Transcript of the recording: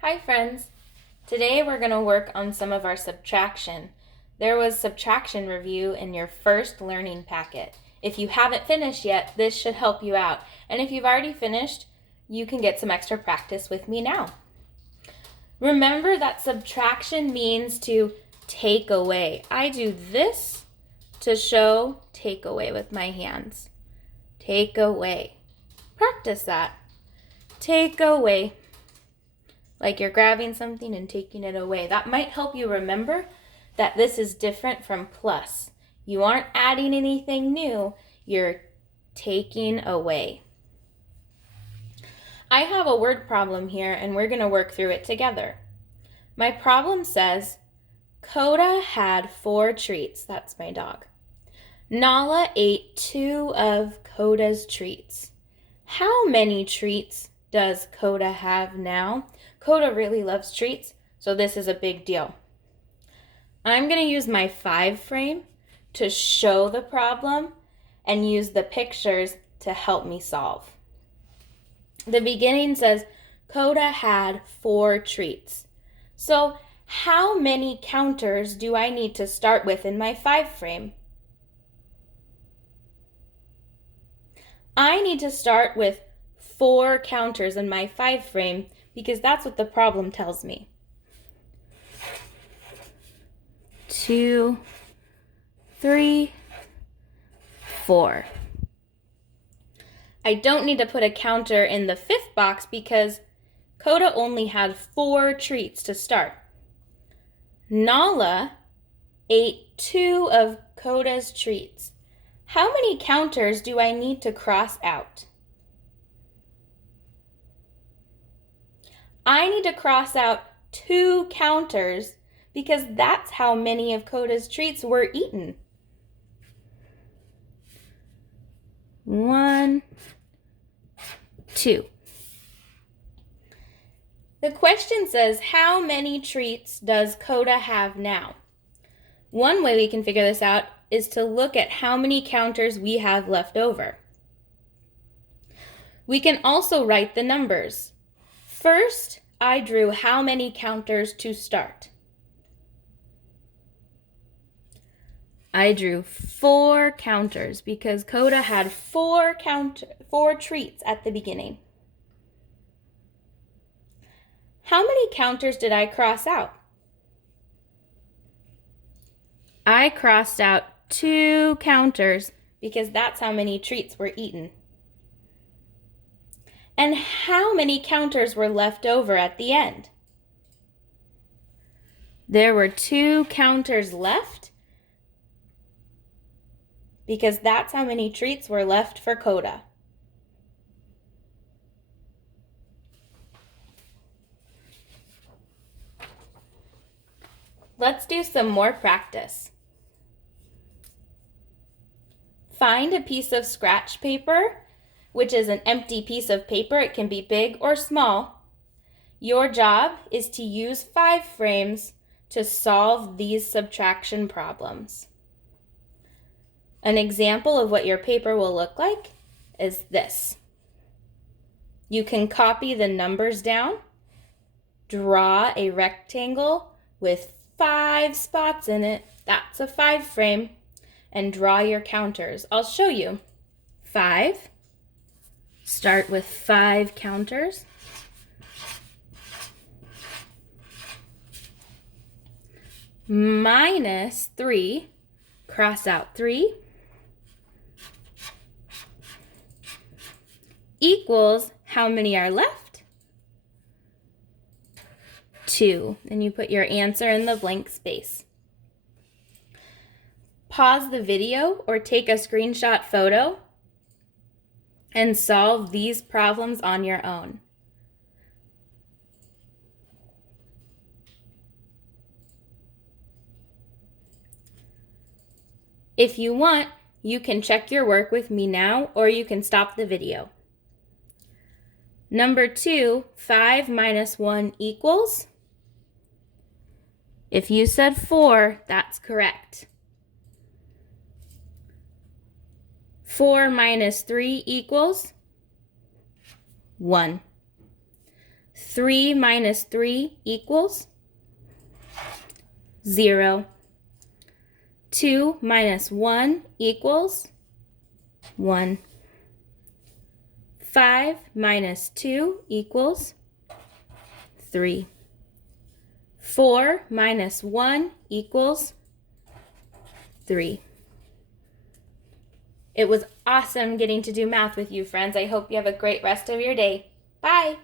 Hi friends! Today we're going to work on some of our subtraction. There was subtraction review in your first learning packet. If you haven't finished yet, this should help you out. And if you've already finished, you can get some extra practice with me now. Remember that subtraction means to take away. I do this to show take away with my hands. Take away. Practice that. Take away. Like you're grabbing something and taking it away. That might help you remember that this is different from plus. You aren't adding anything new, you're taking away. I have a word problem here and we're going to work through it together. My problem says, Coda had 4 treats. That's my dog. Nala ate 2 of Coda's treats. How many treats does Coda have now? Coda really loves treats, so this is a big deal. I'm going to use my 5 frame to show the problem and use the pictures to help me solve. The beginning says Coda had 4 treats. So how many counters do I need to start with in my 5 frame? I need to start with 4 counters in my 5 frame because that's what the problem tells me. 2, 3, 4. I don't need to put a counter in the 5th box because Coda only had 4 treats to start. Nala ate 2 of Coda's treats. How many counters do I need to cross out? I need to cross out 2 counters because that's how many of Coda's treats were eaten. 1, 2. The question says, how many treats does Coda have now? One way we can figure this out is to look at how many counters we have left over. We can also write the numbers. First, I drew how many counters to start. I drew 4 counters because Coda had 4 treats at the beginning. How many counters did I cross out? I crossed out 2 counters because that's how many treats were eaten. And how many counters were left over at the end? There were 2 counters left because that's how many treats were left for Coda. Let's do some more practice. Find a piece of scratch paper, which is an empty piece of paper. It can be big or small. Your job is to use 5 frames to solve these subtraction problems. An example of what your paper will look like is this. You can copy the numbers down, draw a rectangle with 5 spots in it. That's a 5 frame. And draw your counters. I'll show you. 5. Start with 5 counters. Minus 3. Cross out 3. Equals how many are left? 2. And you put your answer in the blank space. Pause the video or take a screenshot photo and solve these problems on your own. If you want, you can check your work with me now or you can stop the video. Number 2, 5 minus 1 equals? If you said 4, that's correct. 4 minus 3 equals 1. 3 minus 3 equals 0. 2 minus 1 equals 1. 5 minus 2 equals 3. 4 minus 1 equals 3. It was awesome getting to do math with you, friends. I hope you have a great rest of your day. Bye!